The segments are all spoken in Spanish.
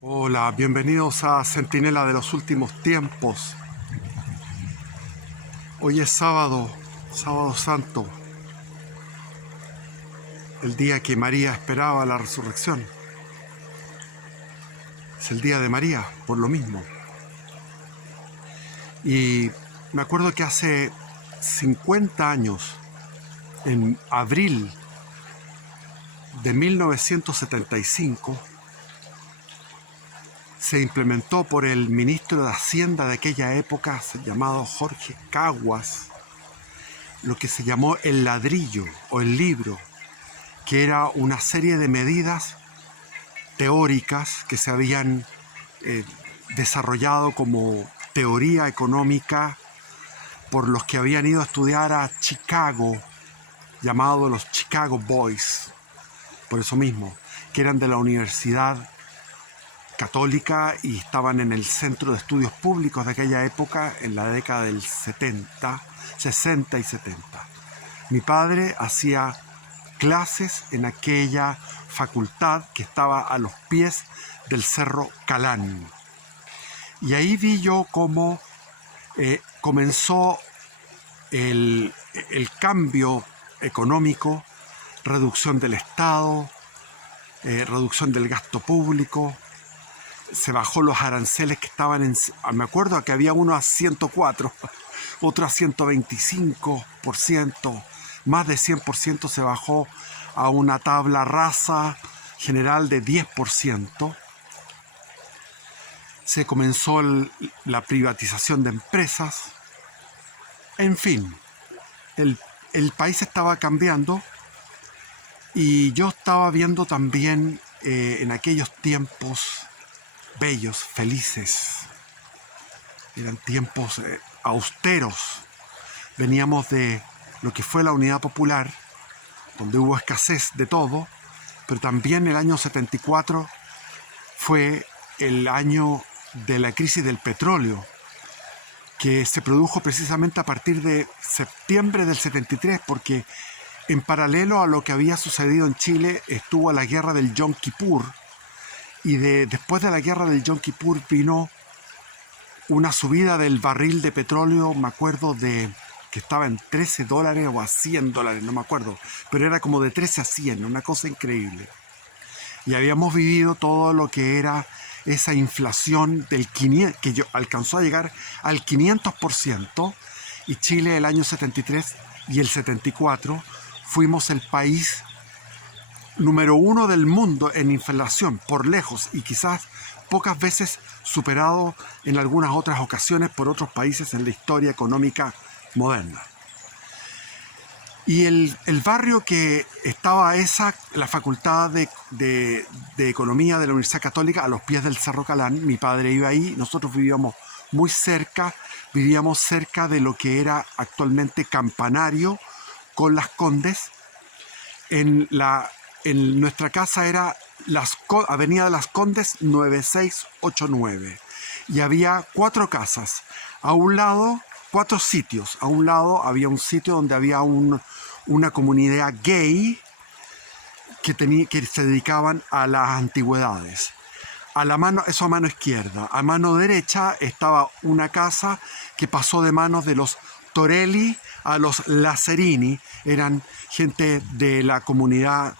Hola, bienvenidos a Centinela de los Últimos Tiempos. Hoy es sábado, sábado santo, el día que María esperaba la resurrección. Es el día de María, por lo mismo. Y me acuerdo que hace 50 años, en abril de 1975, se implementó por el ministro de Hacienda de aquella época, llamado Jorge Caguas, lo que se llamó el ladrillo o el libro, que era una serie de medidas teóricas que se habían eh, desarrollado como teoría económica por los que habían ido a estudiar a Chicago, llamados los Chicago Boys, por eso mismo, que eran de la Universidad Católica y estaban en el Centro de Estudios Públicos de aquella época, en la década del 70, 60 y 70. Mi padre hacía clases en aquella facultad que estaba a los pies del Cerro Calán. Y ahí vi yo cómo comenzó el cambio económico, reducción del Estado, reducción del gasto público. Se bajó los aranceles que estaban en... Me acuerdo que había uno a 104, otro a 125%, más de 100% se bajó a una tabla rasa general de 10%. Se comenzó la privatización de empresas. En fin, el país estaba cambiando y yo estaba viendo también en aquellos tiempos bellos, felices. Eran tiempos austeros. Veníamos de lo que fue la Unidad Popular, donde hubo escasez de todo, pero también el año 74 fue el año de la crisis del petróleo, que se produjo precisamente a partir de septiembre del 73, porque en paralelo a lo que había sucedido en Chile estuvo la guerra del Yom Kippur, y después de la guerra del Yom Kippur vino una subida del barril de petróleo, me acuerdo de que estaba en $13 o a $100, no me acuerdo, pero era como de 13 a 100, una cosa increíble. Y habíamos vivido todo lo que era esa inflación del 500, que alcanzó a llegar al 500%, y Chile el año 73 y el 74 fuimos el país número 1 del mundo en inflación, por lejos, y quizás pocas veces superado en algunas otras ocasiones por otros países en la historia económica moderna. Y el barrio que estaba la facultad de Economía de la Universidad Católica, a los pies del Cerro Calán, mi padre iba ahí, nosotros vivíamos muy cerca, vivíamos cerca de lo que era actualmente Campanario con Las Condes. En nuestra casa era Avenida de Las Condes 9689, y había 4 casas. A un lado, 4 sitios. A un lado había un sitio donde había una comunidad gay que se dedicaban a las antigüedades. Eso a mano izquierda. A mano derecha estaba una casa que pasó de manos de los Torelli a los Lazzarini. Eran gente de la comunidad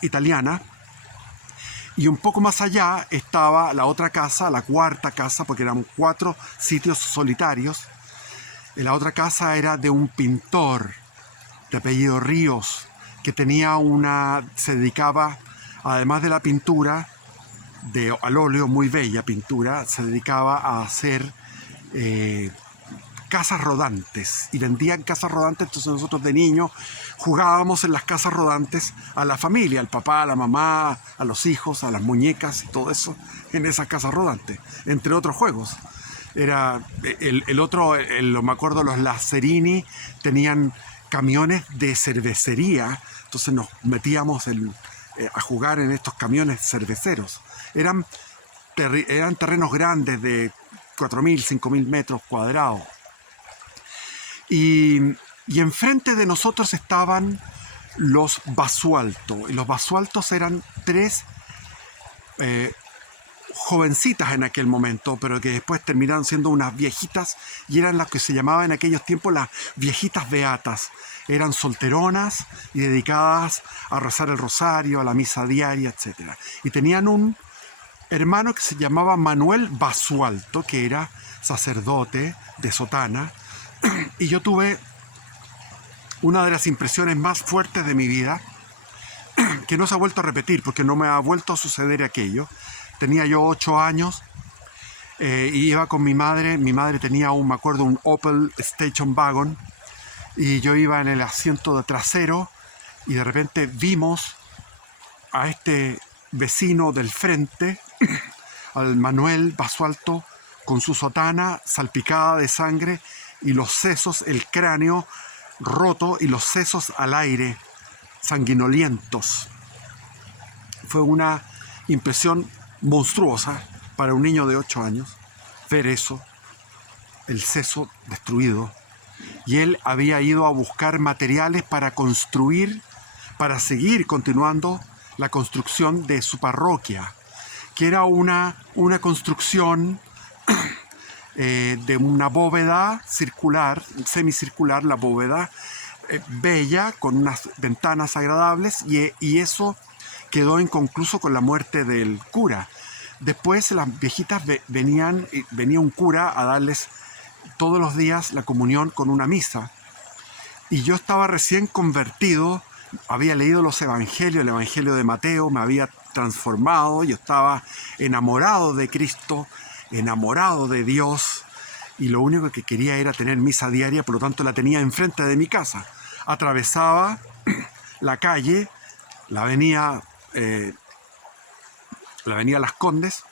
italiana. Y un poco más allá estaba la otra casa, la cuarta casa, porque eran 4 sitios solitarios. La otra casa era de un pintor de apellido Ríos, que se dedicaba, además de la pintura, al óleo, muy bella pintura, se dedicaba a hacer casas rodantes, y vendían casas rodantes. Entonces nosotros de niños jugábamos en las casas rodantes a la familia, al papá, a la mamá, a los hijos, a las muñecas y todo eso en esas casas rodantes, entre otros juegos. Era me acuerdo, los Lazzarini tenían camiones de cervecería, entonces nos metíamos a jugar en estos camiones cerveceros. Eran terrenos grandes de 4.000, 5.000 metros cuadrados. Y enfrente de nosotros estaban los Basualto. Y los Basualtos eran 3 eh, jovencitas en aquel momento, pero que después terminaron siendo unas viejitas y eran las que se llamaban en aquellos tiempos las viejitas beatas. Eran solteronas y dedicadas a rezar el rosario, a la misa diaria, etc. Y tenían un hermano que se llamaba Manuel Basualto, que era sacerdote de sotana, y yo tuve una de las impresiones más fuertes de mi vida, que no se ha vuelto a repetir porque no me ha vuelto a suceder aquello. Tenía yo 8 años y iba con mi madre. Mi madre tenía me acuerdo, un Opel Station Wagon y yo iba en el asiento de trasero y de repente vimos a este vecino del frente, al Manuel Basualto, con su sotana salpicada de sangre y los sesos, el cráneo roto y los sesos al aire, sanguinolientos. Fue una impresión monstruosa para un niño de 8 años ver eso, el seso destruido. Y él había ido a buscar materiales para construir, para seguir continuando la construcción de su parroquia, que era una construcción de una bóveda circular, semicircular, la bóveda, bella, con unas ventanas agradables, y eso quedó inconcluso con la muerte del cura. Después las viejitas venía un cura a darles todos los días la comunión con una misa. Y yo estaba recién convertido, había leído los evangelios, el evangelio de Mateo, me había transformado, yo estaba enamorado de Cristo, enamorado de Dios, y lo único que quería era tener misa diaria, por lo tanto la tenía enfrente de mi casa. Atravesaba la calle, la avenida Las Condes,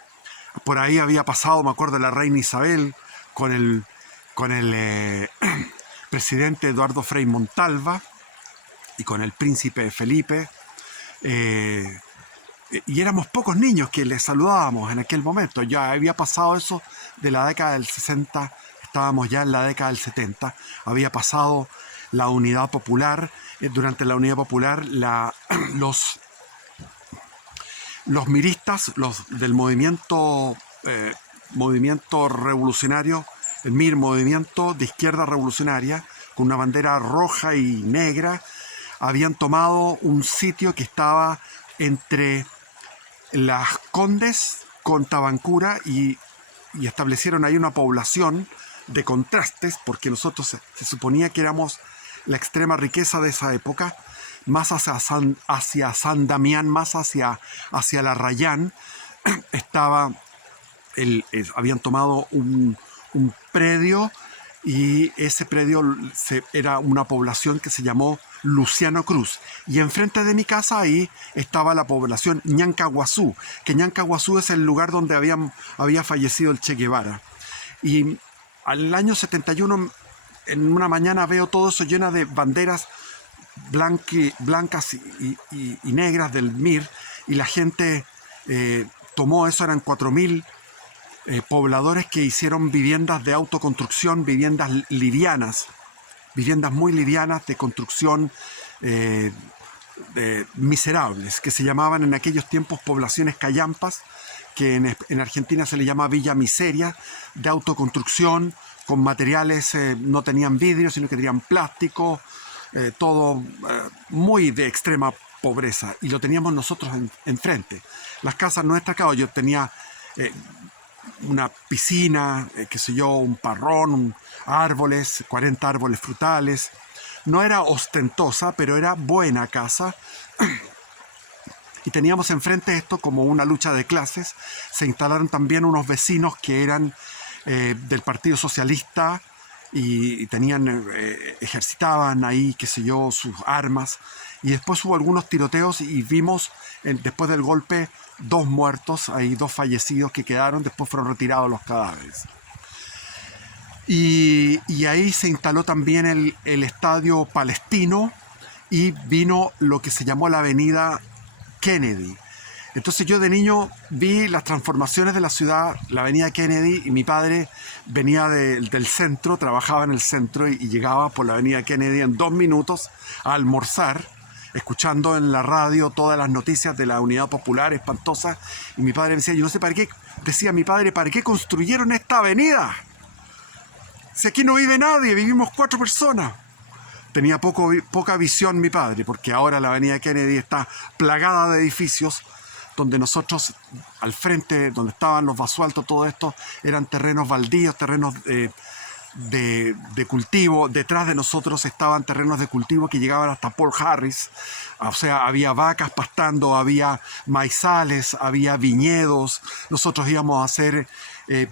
por ahí había pasado, me acuerdo, la reina Isabel con el presidente Eduardo Frei Montalva y con el príncipe Felipe, y éramos pocos niños que les saludábamos en aquel momento. Ya había pasado eso de la década del 60, estábamos ya en la década del 70, había pasado la Unidad Popular. Durante la Unidad Popular los miristas, los del movimiento revolucionario, el MIR, Movimiento de Izquierda Revolucionaria, con una bandera roja y negra, habían tomado un sitio que estaba entre Las Condes con Tabancura y establecieron ahí una población de contrastes, porque nosotros se suponía que éramos la extrema riqueza de esa época, más hacia San Damián, más hacia Larrayán. Habían tomado un predio, y ese predio era una población que se llamó Luciano Cruz, y enfrente de mi casa ahí estaba la población Ñancahuazú, que Ñancahuazú es el lugar donde había fallecido el Che Guevara. Y al año 71, en una mañana, veo todo eso lleno de banderas blancas y negras del MIR, y la gente tomó eso. Eran 4.000 pobladores que hicieron viviendas de autoconstrucción, viviendas livianas, viviendas muy livianas de construcción miserables, que se llamaban en aquellos tiempos poblaciones callampas, que en Argentina se le llama Villa Miseria, de autoconstrucción, con materiales, no tenían vidrio, sino que tenían plástico, todo muy de extrema pobreza, y lo teníamos nosotros enfrente. Las casas nuestras, claro, yo tenía una piscina, qué sé yo, un parrón, árboles, 40 árboles frutales. No era ostentosa, pero era buena casa. Y teníamos enfrente esto como una lucha de clases. Se instalaron también unos vecinos que eran del Partido Socialista y ejercitaban ahí, qué sé yo, sus armas. Y después hubo algunos tiroteos y vimos, después del golpe, 2 muertos, hay 2 fallecidos que quedaron, después fueron retirados los cadáveres. Y ahí se instaló también el estadio palestino, y vino lo que se llamó la avenida Kennedy. Entonces yo de niño vi las transformaciones de la ciudad, la avenida Kennedy, y mi padre venía del centro, trabajaba en el centro y llegaba por la avenida Kennedy en 2 minutos a almorzar escuchando en la radio todas las noticias de la Unidad Popular espantosas, y mi padre me decía, yo no sé para qué, decía mi padre, ¿para qué construyeron esta avenida? Si aquí no vive nadie, vivimos 4 personas. Tenía poca visión mi padre, porque ahora la avenida Kennedy está plagada de edificios donde nosotros, al frente, donde estaban los basualtos, todo esto, eran terrenos baldíos, terrenos de cultivo. Detrás de nosotros estaban terrenos de cultivo que llegaban hasta Port Harris. O sea, había vacas pastando, había maizales, había viñedos. Nosotros íbamos a hacer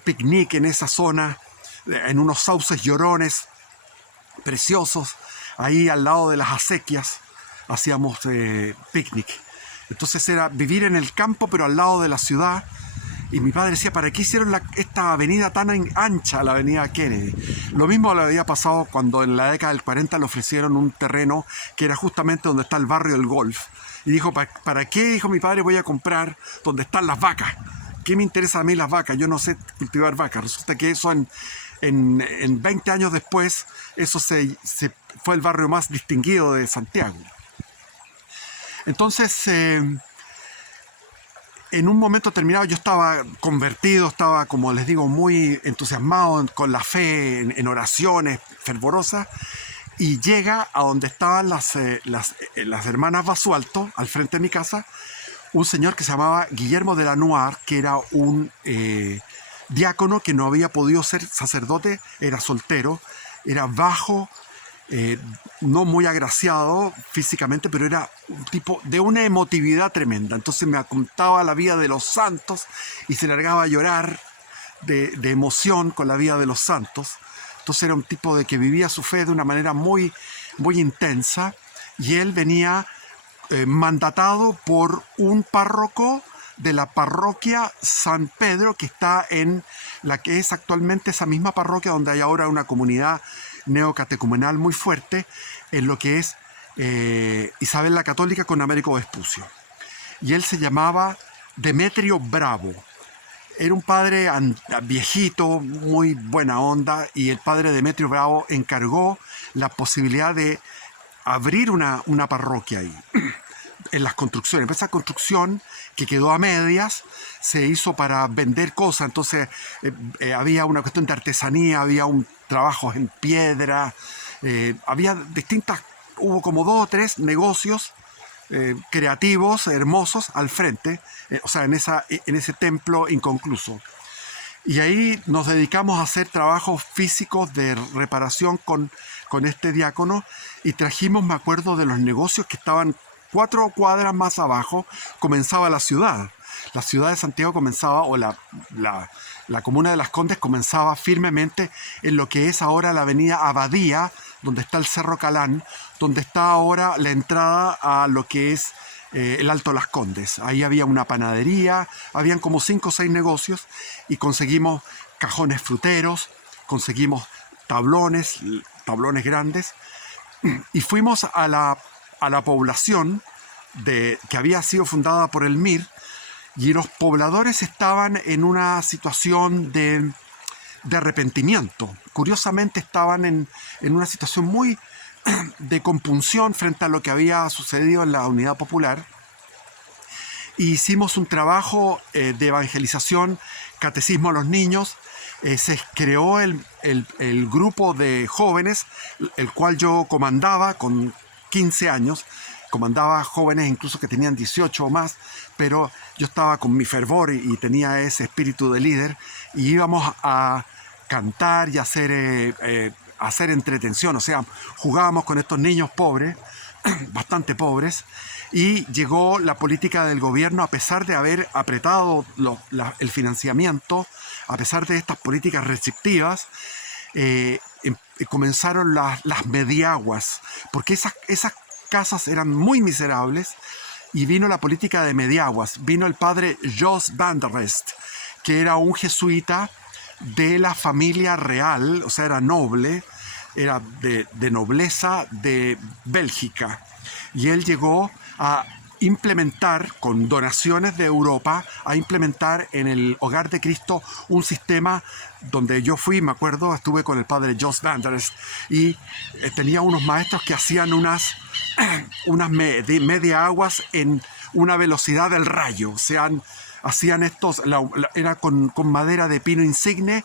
picnic en esa zona, en unos sauces llorones preciosos. Ahí al lado de las acequias hacíamos picnic. Entonces era vivir en el campo, pero al lado de la ciudad. Y mi padre decía, ¿para qué hicieron esta avenida tan ancha, la avenida Kennedy? Lo mismo le había pasado cuando en la década del 40 le ofrecieron un terreno que era justamente donde está el barrio del golf. Y dijo, ¿para qué, dijo mi padre, voy a comprar donde están las vacas? ¿Qué me interesa a mí las vacas? Yo no sé cultivar vacas. Resulta que eso en 20 años después, eso fue el barrio más distinguido de Santiago. Entonces, en un momento determinado yo estaba convertido, estaba, como les digo, muy entusiasmado con la fe, en oraciones fervorosas, y llega a donde estaban las hermanas Basualto, al frente de mi casa, un señor que se llamaba Guillermo de la Noir, que era un diácono que no había podido ser sacerdote, era soltero, era bajo, no muy agraciado físicamente, pero era un tipo de una emotividad tremenda. Entonces me contaba la vida de los santos y se largaba a llorar de emoción con la vida de los santos. Entonces era un tipo de que vivía su fe de una manera muy, muy intensa, y él venía mandatado por un párroco de la parroquia San Pedro, que está en la que es actualmente esa misma parroquia donde hay ahora una comunidad neocatecumenal muy fuerte, en lo que es Isabel la Católica con Américo Vespucio. Y él se llamaba Demetrio Bravo. Era un padre viejito, muy buena onda, y el padre Demetrio Bravo encargó la posibilidad de abrir una parroquia ahí, en las construcciones. Esa construcción que quedó a medias se hizo para vender cosas. Entonces había una cuestión de artesanía, había un trabajo en piedra, había hubo como 2 o 3 negocios creativos, hermosos, al frente, o sea, en ese templo inconcluso. Y ahí nos dedicamos a hacer trabajos físicos de reparación con este diácono, y trajimos, me acuerdo, de los negocios que estaban 4 cuadras más abajo, comenzaba la ciudad. La ciudad de Santiago comenzaba, o la comuna de Las Condes comenzaba firmemente en lo que es ahora la avenida Abadía, donde está el Cerro Calán, donde está ahora la entrada a lo que es el Alto Las Condes. Ahí había una panadería, habían como 5 o 6 negocios, y conseguimos cajones fruteros, conseguimos tablones grandes, y fuimos a la población que había sido fundada por el MIR, y los pobladores estaban en una situación de arrepentimiento. Curiosamente estaban en una situación muy de compunción frente a lo que había sucedido en la Unidad Popular. Y hicimos un trabajo de evangelización, catecismo a los niños. Se creó el grupo de jóvenes, el cual yo comandaba con 15 años. Comandaba jóvenes incluso que tenían 18 o más, pero yo estaba con mi fervor y tenía ese espíritu de líder, y íbamos a cantar y hacer entretención. O sea, jugábamos con estos niños pobres, bastante pobres, y llegó la política del gobierno, a pesar de haber apretado el financiamiento, a pesar de estas políticas restrictivas, comenzaron las mediaguas, porque esas casas eran muy miserables, y vino la política de mediaguas. Vino el padre Jos van der Rest, que era un jesuita de la familia real, o sea, era noble, era de nobleza de Bélgica, y él llegó a implementar, con donaciones de Europa, a implementar en el Hogar de Cristo un sistema donde yo fui, me acuerdo, estuve con el padre Jos van der Rest, y tenía unos maestros que hacían unas unas media aguas en una velocidad del rayo. O sea, hacían estos, era con madera de pino insigne,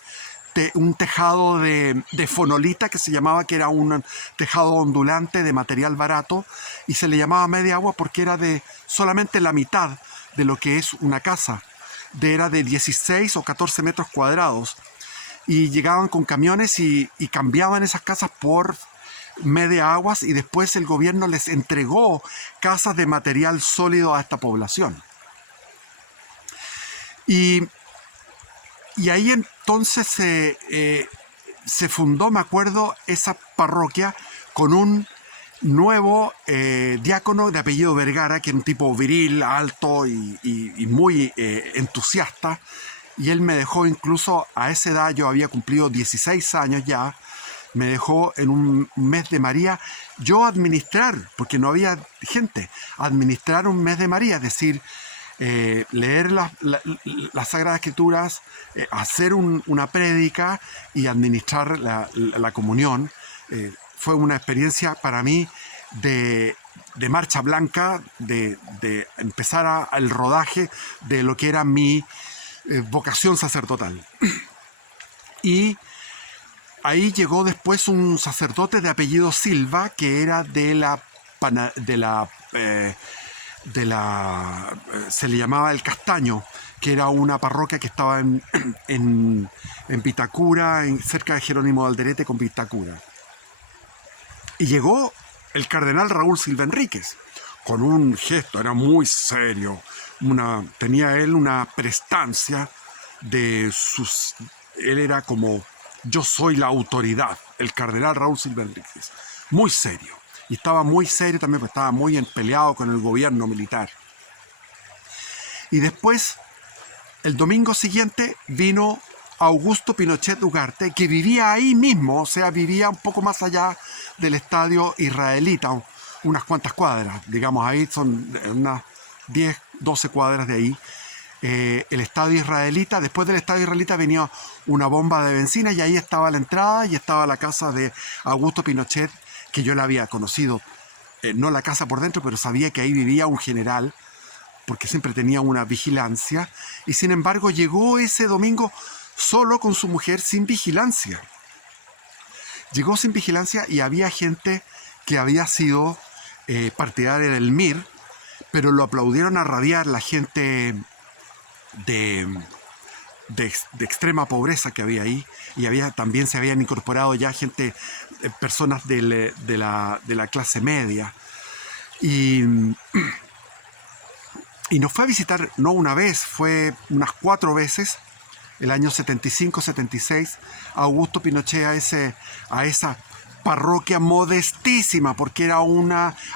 un tejado de fonolita que se llamaba, que era un tejado ondulante de material barato, y se le llamaba media agua porque era de solamente la mitad de lo que es una casa. Era de 16 o 14 metros cuadrados. Y llegaban con camiones y cambiaban esas casas por media aguas, y después el gobierno les entregó casas de material sólido a esta población. Y ahí entonces se fundó, me acuerdo, esa parroquia con un nuevo diácono de apellido Vergara, que era un tipo viril, alto y muy entusiasta. Y él me dejó, incluso a esa edad, yo había cumplido 16 años ya, me dejó en un mes de María yo administrar, porque no había gente, administrar un mes de María, es decir, leer las Sagradas Escrituras, hacer una prédica y administrar la comunión. Fue una experiencia para mí de marcha blanca, de empezar el rodaje de lo que era mi vocación sacerdotal. Y ahí llegó después un sacerdote de apellido Silva, que era se le llamaba El Castaño, que era una parroquia que estaba en Vitacura, cerca de Jerónimo de Alderete con Vitacura. Y llegó el cardenal Raúl Silva Enríquez, con un gesto, era muy serio, tenía él una prestancia él era como: yo soy la autoridad, el cardenal Raúl Silva Enríquez, muy serio. Y estaba muy serio también, porque estaba muy peleado con el gobierno militar. Y después, el domingo siguiente, vino Augusto Pinochet Ugarte, que vivía ahí mismo, o sea, vivía un poco más allá del estadio israelita, unas cuantas cuadras, digamos, ahí son unas 10, 12 cuadras de ahí. El estadio israelita, después del estadio israelita venía una bomba de benzina, y ahí estaba la entrada y estaba la casa de Augusto Pinochet, que yo la había conocido, no la casa por dentro, pero sabía que ahí vivía un general, porque siempre tenía una vigilancia. Y sin embargo llegó ese domingo solo con su mujer, sin vigilancia. Llegó sin vigilancia, y había gente que había sido partidaria del MIR, pero lo aplaudieron a rabiar, la gente de extrema pobreza que había ahí. Y también se habían incorporado ya personas de la clase media. Y nos fue a visitar, no una vez, fue unas 4 veces, el año 75, 76, Augusto Pinochet a esa parroquia modestísima, porque era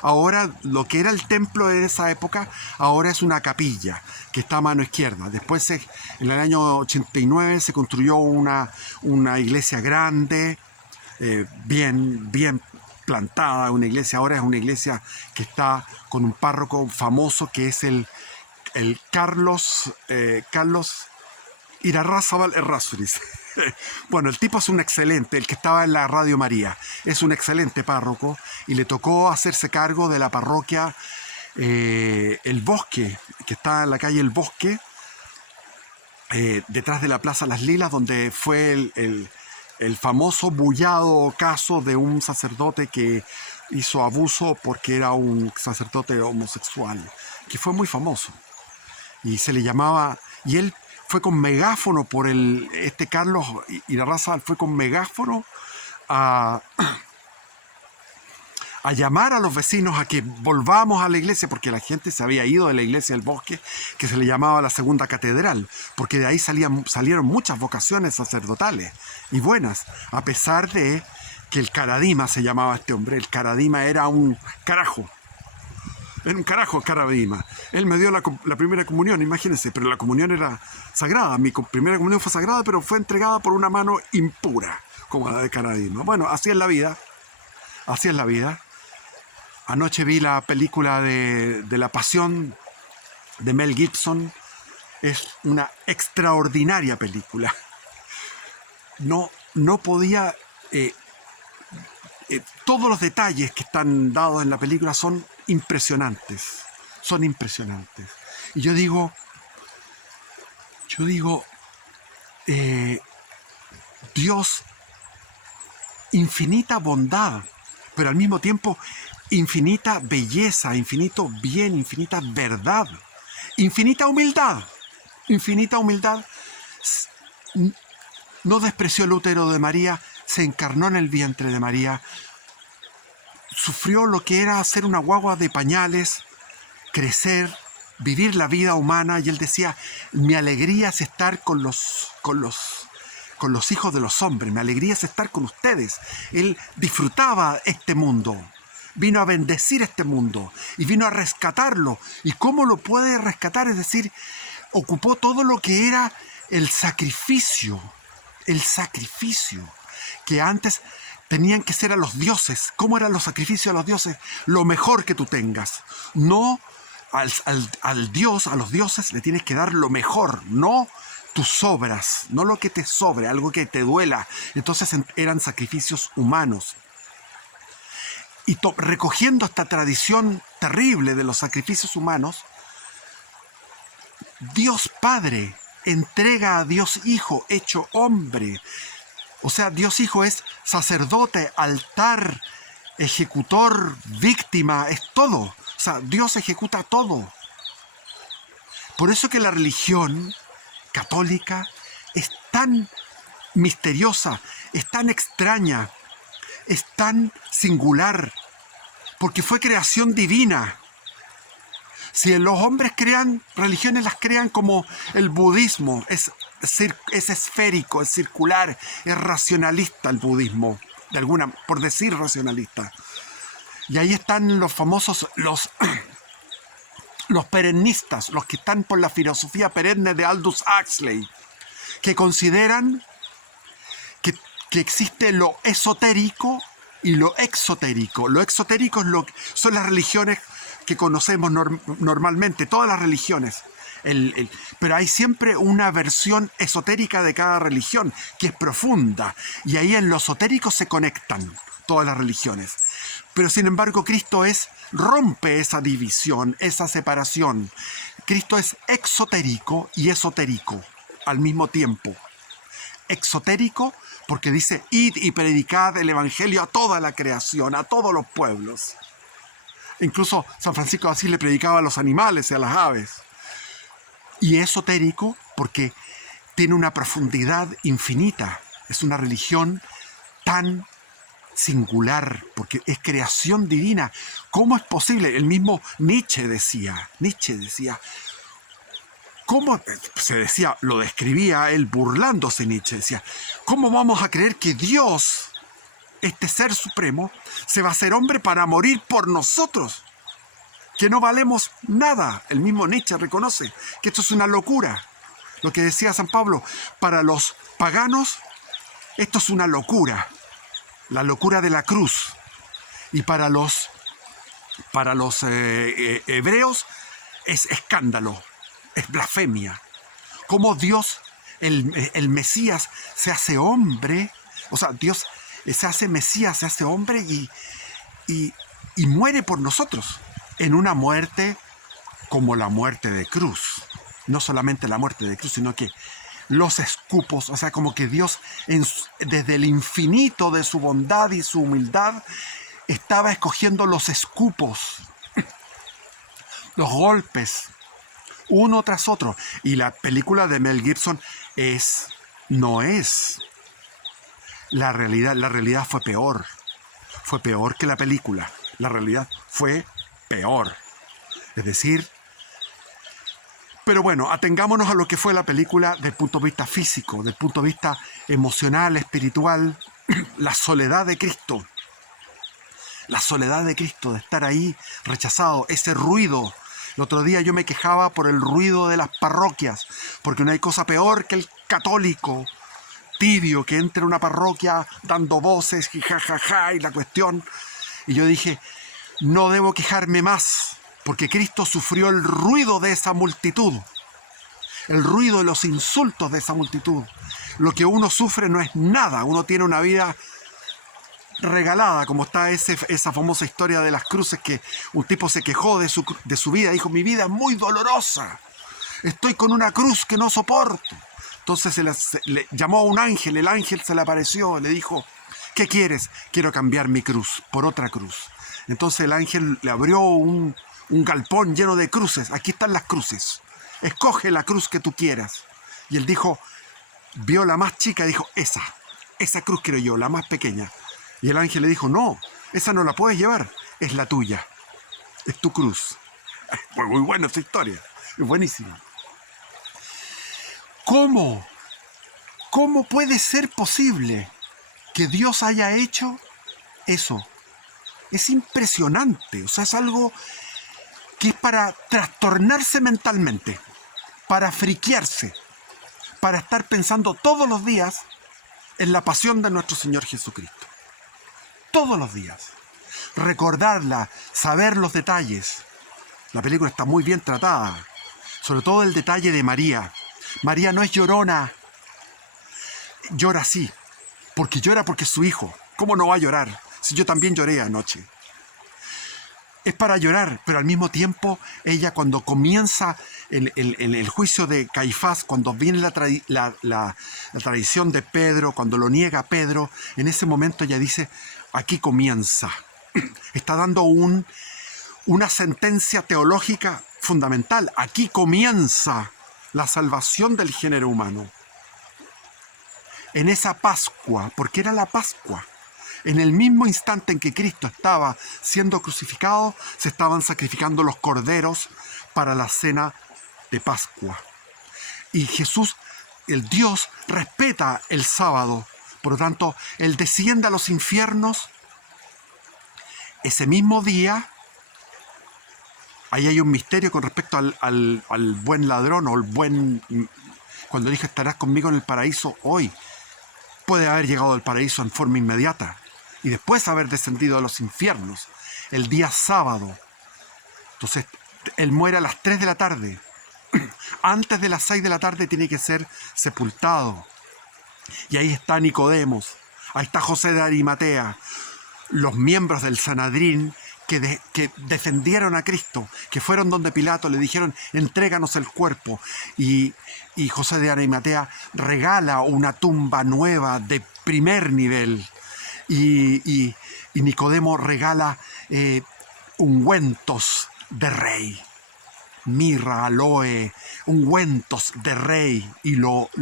ahora lo que era el templo de esa época, ahora es una capilla que está a mano izquierda. Después, en el año 89, se construyó una iglesia grande, bien plantada, una iglesia. Ahora es una iglesia que está con un párroco famoso, que es el Carlos Irarrázaval Errázuriz. Bueno, el tipo es un excelente, el que estaba en la Radio María, es un excelente párroco, y le tocó hacerse cargo de la parroquia El Bosque, que está en la calle El Bosque, detrás de la Plaza Las Lilas, donde fue el famoso bullado caso de un sacerdote que hizo abuso porque era un sacerdote homosexual, que fue muy famoso. Y se le llamaba, y él fue con megáfono Carlos Irarrázaval fue con megáfono a llamar a los vecinos a que volvamos a la iglesia, porque la gente se había ido de la iglesia del Bosque, que se le llamaba la Segunda Catedral, porque de ahí salieron muchas vocaciones sacerdotales y buenas, a pesar de que el Caradima se llamaba este hombre. El Caradima era un carajo. Era un carajo el Caradima. Él me dio la primera comunión, imagínense, pero la comunión era sagrada. Mi primera comunión fue sagrada, pero fue entregada por una mano impura, como la de Caradima. Bueno, así es la vida. Así es la vida. Anoche vi la película de La Pasión de Mel Gibson. Es una extraordinaria película. No podía todos los detalles que están dados en la película son impresionantes. Son impresionantes. Y yo digo, Dios, infinita bondad, pero al mismo tiempo infinita belleza, infinito bien, infinita verdad, infinita humildad. Infinita humildad. No despreció el útero de María, se encarnó en el vientre de María, sufrió lo que era ser una guagua de pañales, crecer, vivir la vida humana, y él decía, mi alegría es estar con los hijos de los hombres, mi alegría es estar con ustedes. Él disfrutaba este mundo, vino a bendecir este mundo y vino a rescatarlo. ¿Y cómo lo puede rescatar? Es decir, ocupó todo lo que era el sacrificio que antes tenían que ser a los dioses. ¿Cómo eran los sacrificios a los dioses? Lo mejor que tú tengas. No al Dios, a los dioses le tienes que dar lo mejor, no tus obras, no lo que te sobre, algo que te duela. Entonces eran sacrificios humanos. Y recogiendo esta tradición terrible de los sacrificios humanos, Dios Padre entrega a Dios Hijo hecho hombre. O sea, Dios Hijo es sacerdote, altar, ejecutor, víctima, es todo. O sea, Dios ejecuta todo. Por eso que la religión católica es tan misteriosa, es tan extraña, es tan singular, porque fue creación divina. Si los hombres crean religiones, las crean como el budismo, es esférico, es circular, es racionalista el budismo, por decir racionalista. Y ahí están los famosos, los perennistas, los que están por la filosofía perenne de Aldous Huxley, que consideran que existe lo esotérico y lo exotérico. Lo exotérico son las religiones que conocemos normalmente, todas las religiones. Pero hay siempre una versión esotérica de cada religión, que es profunda. Y ahí en lo esotérico se conectan todas las religiones. Pero sin embargo, Cristo rompe esa división, esa separación. Cristo es exotérico y esotérico al mismo tiempo. Exotérico porque dice, id y predicad el evangelio a toda la creación, a todos los pueblos. Incluso San Francisco de Asís le predicaba a los animales y a las aves. Y esotérico porque tiene una profundidad infinita. Es una religión tan singular, porque es creación divina. ¿Cómo es posible? El mismo Nietzsche decía, ¿cómo se decía? Lo describía él burlándose. Nietzsche decía, ¿cómo vamos a creer que Dios, este ser supremo, se va a hacer hombre para morir por nosotros? Que no valemos nada. El mismo Nietzsche reconoce que esto es una locura. Lo que decía San Pablo, para los paganos, esto es una locura. La locura de la cruz. Y para los hebreos es escándalo, es blasfemia. Cómo Dios, el Mesías, se hace hombre. O sea, Dios se hace Mesías, se hace hombre y muere por nosotros. En una muerte como la muerte de cruz. No solamente la muerte de cruz, sino que los escupos, o sea, como que Dios desde el infinito de su bondad y su humildad estaba escogiendo los escupos, los golpes, uno tras otro. Y la película de Mel Gibson no es la realidad. La realidad fue peor que la película. La realidad fue peor. Es decir, pero bueno, atengámonos a lo que fue la película desde el punto de vista físico, desde el punto de vista emocional, espiritual, la soledad de Cristo. La soledad de Cristo, de estar ahí rechazado, ese ruido. El otro día yo me quejaba por el ruido de las parroquias, porque no hay cosa peor que el católico tibio que entra en una parroquia dando voces y jajaja y la cuestión. Y yo dije, no debo quejarme más, porque Cristo sufrió el ruido de esa multitud, el ruido de los insultos de esa multitud. Lo que uno sufre no es nada, uno tiene una vida regalada, como está esa famosa historia de las cruces, que un tipo se quejó de su vida, dijo: mi vida es muy dolorosa, estoy con una cruz que no soporto. Entonces le llamó a un ángel, el ángel se le apareció, le dijo: ¿qué quieres? Quiero cambiar mi cruz por otra cruz. Entonces el ángel le abrió un galpón lleno de cruces. Aquí están las cruces, escoge la cruz que tú quieras. Y él dijo, vio la más chica y dijo: esa cruz quiero yo, la más pequeña. Y el ángel le dijo: no, esa no la puedes llevar, es la tuya, es tu cruz. Fue muy buena esta historia, es buenísima. ¿Cómo? ¿Cómo puede ser posible que Dios haya hecho eso? Es impresionante, o sea, es algo que es para trastornarse mentalmente, para friquearse, para estar pensando todos los días en la pasión de nuestro Señor Jesucristo. Todos los días. Recordarla, saber los detalles. La película está muy bien tratada, sobre todo el detalle de María. María no es llorona, llora sí, porque es su hijo. ¿Cómo no va a llorar? Si yo también lloré anoche. Es para llorar, pero al mismo tiempo ella, cuando comienza el juicio de Caifás, cuando viene la traición de Pedro, cuando lo niega Pedro, en ese momento ella dice: aquí comienza. Está dando una sentencia teológica fundamental. Aquí comienza la salvación del género humano. En esa Pascua, porque era la Pascua, en el mismo instante en que Cristo estaba siendo crucificado, se estaban sacrificando los corderos para la cena de Pascua. Y Jesús, el Dios, respeta el sábado. Por lo tanto, Él desciende a los infiernos ese mismo día. Ahí hay un misterio con respecto al buen ladrón, o el buen... Cuando dijo: estarás conmigo en el paraíso hoy. Puede haber llegado al paraíso en forma inmediata y después haber descendido a los infiernos el día sábado. Entonces, Él muere a las 3 de la tarde. Antes de las 6 de la tarde tiene que ser sepultado. Y ahí está Nicodemos, ahí está José de Arimatea, los miembros del Sanedrín que defendieron a Cristo, que fueron donde Pilato, le dijeron: entréganos el cuerpo. Y José de Arimatea regala una tumba nueva de primer nivel. Y Nicodemo regala ungüentos de rey, mirra, aloe, ungüentos de rey, y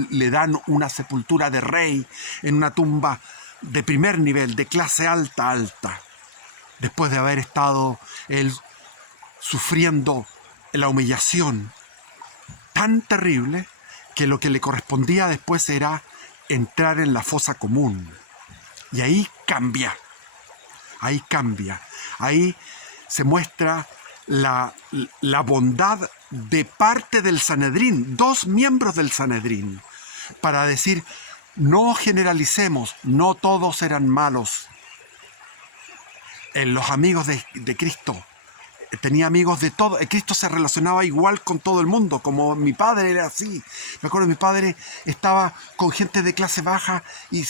le dan una sepultura de rey en una tumba de primer nivel, de clase alta, después de haber estado él sufriendo la humillación tan terrible que lo que le correspondía después era entrar en la fosa común. Y ahí cambia, ahí se muestra la bondad de parte del Sanedrín, 2 miembros del Sanedrín, para decir: no generalicemos, no todos eran malos. Los amigos de Cristo, tenía amigos de todo. Cristo se relacionaba igual con todo el mundo, como mi padre era así. Me acuerdo que mi padre estaba con gente de clase baja y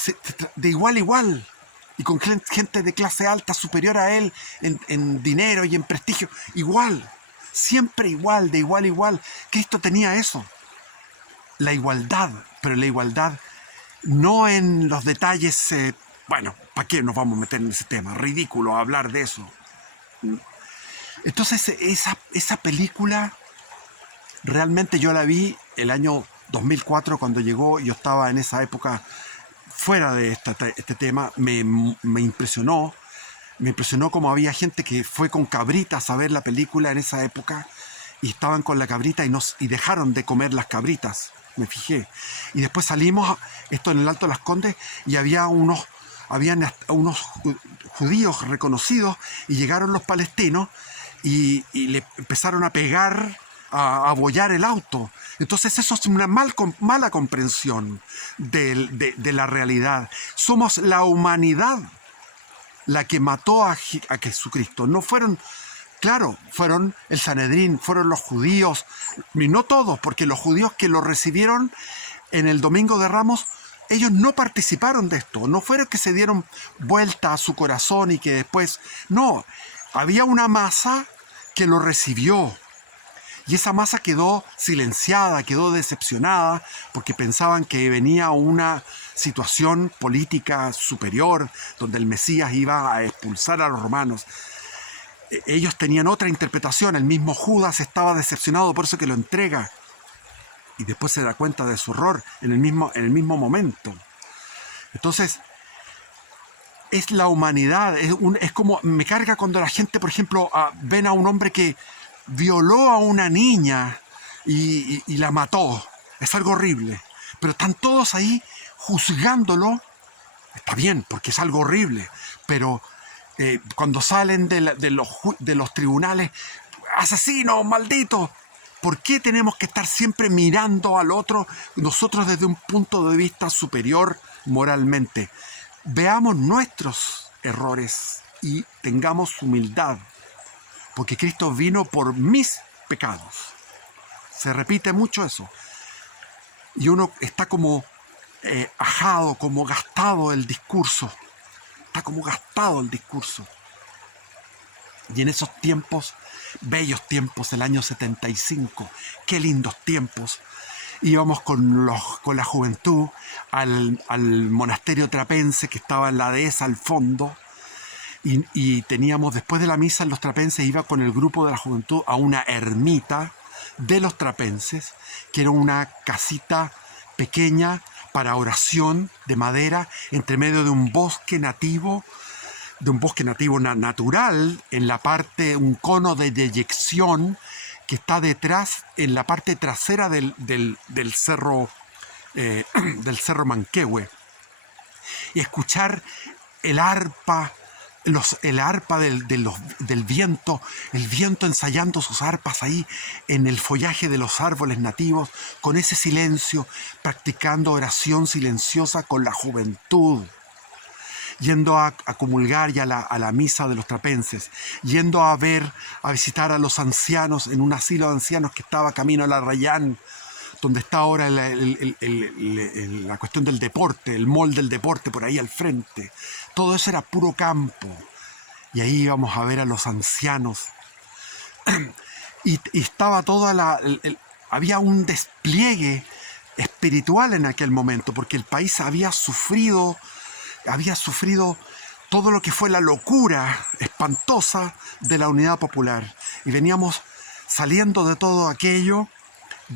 de igual a igual, y con gente de clase alta superior a él en dinero y en prestigio, igual, siempre igual, de igual a igual. Cristo tenía eso, la igualdad, pero la igualdad no en los detalles. Bueno, ¿para qué nos vamos a meter en ese tema? Ridículo hablar de eso. Entonces, esa película, realmente yo la vi el año 2004 cuando llegó. Yo estaba en esa época fuera de este tema. Me impresionó. Me impresionó cómo había gente que fue con cabritas a ver la película en esa época, y estaban con la cabrita y dejaron de comer las cabritas. Me fijé. Y después salimos, esto en el Alto de Las Condes, y habían unos judíos reconocidos, y llegaron los palestinos y le empezaron a pegar, a abollar el auto. Entonces eso es una mala comprensión de la realidad. Somos la humanidad la que mató a Jesucristo. No fueron, claro, fueron el Sanedrín, fueron los judíos, y no todos, porque los judíos que lo recibieron en el Domingo de Ramos ellos no participaron de esto, no fueron que se dieron vuelta a su corazón y que después, no, había una masa que lo recibió. Y esa masa quedó silenciada, quedó decepcionada, porque pensaban que venía una situación política superior, donde el Mesías iba a expulsar a los romanos. Ellos tenían otra interpretación, el mismo Judas estaba decepcionado, por eso que lo entrega. Y después se da cuenta de su error en el mismo momento. Entonces, es la humanidad, es como, me carga cuando la gente, por ejemplo, ven a un hombre que violó a una niña y la mató. Es algo horrible. Pero están todos ahí juzgándolo. Está bien, porque es algo horrible. Pero cuando salen de los tribunales, asesinos, malditos. ¿Por qué tenemos que estar siempre mirando al otro, nosotros desde un punto de vista superior moralmente? Veamos nuestros errores y tengamos humildad, porque Cristo vino por mis pecados. Se repite mucho eso. Y uno está como ajado, como gastado el discurso. Está como gastado el discurso. Y en esos tiempos, bellos tiempos, el año 75, qué lindos tiempos, íbamos con la juventud al monasterio trapense que estaba en la dehesa al fondo, y teníamos, después de la misa en los trapenses, iba con el grupo de la juventud a una ermita de los trapenses, que era una casita pequeña para oración de madera, entre medio de un bosque nativo, natural, en la parte, un cono de deyección que está detrás, en la parte trasera del cerro, del cerro Manquehue. Y escuchar el arpa, el arpa del viento, el viento ensayando sus arpas ahí en el follaje de los árboles nativos, con ese silencio, practicando oración silenciosa con la juventud, yendo a comulgar y a la misa de los trapenses, yendo a visitar a los ancianos en un asilo de ancianos que estaba camino a la Rayán, donde está ahora la cuestión del deporte, el mall del deporte por ahí al frente. Todo eso era puro campo. Y ahí íbamos a ver a los ancianos. Y estaba había un despliegue espiritual en aquel momento, porque el país había sufrido todo lo que fue la locura espantosa de la Unidad Popular. Y veníamos saliendo de todo aquello,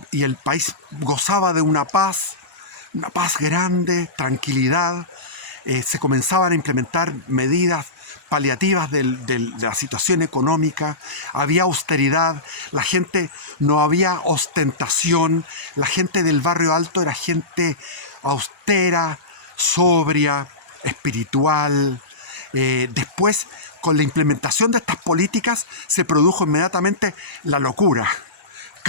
y el país gozaba de una paz grande, tranquilidad. Se comenzaban a implementar medidas paliativas de la situación económica, había austeridad, la gente, no había ostentación, la gente del barrio alto era gente austera, sobria, espiritual. Después, con la implementación de estas políticas, se produjo inmediatamente la locura.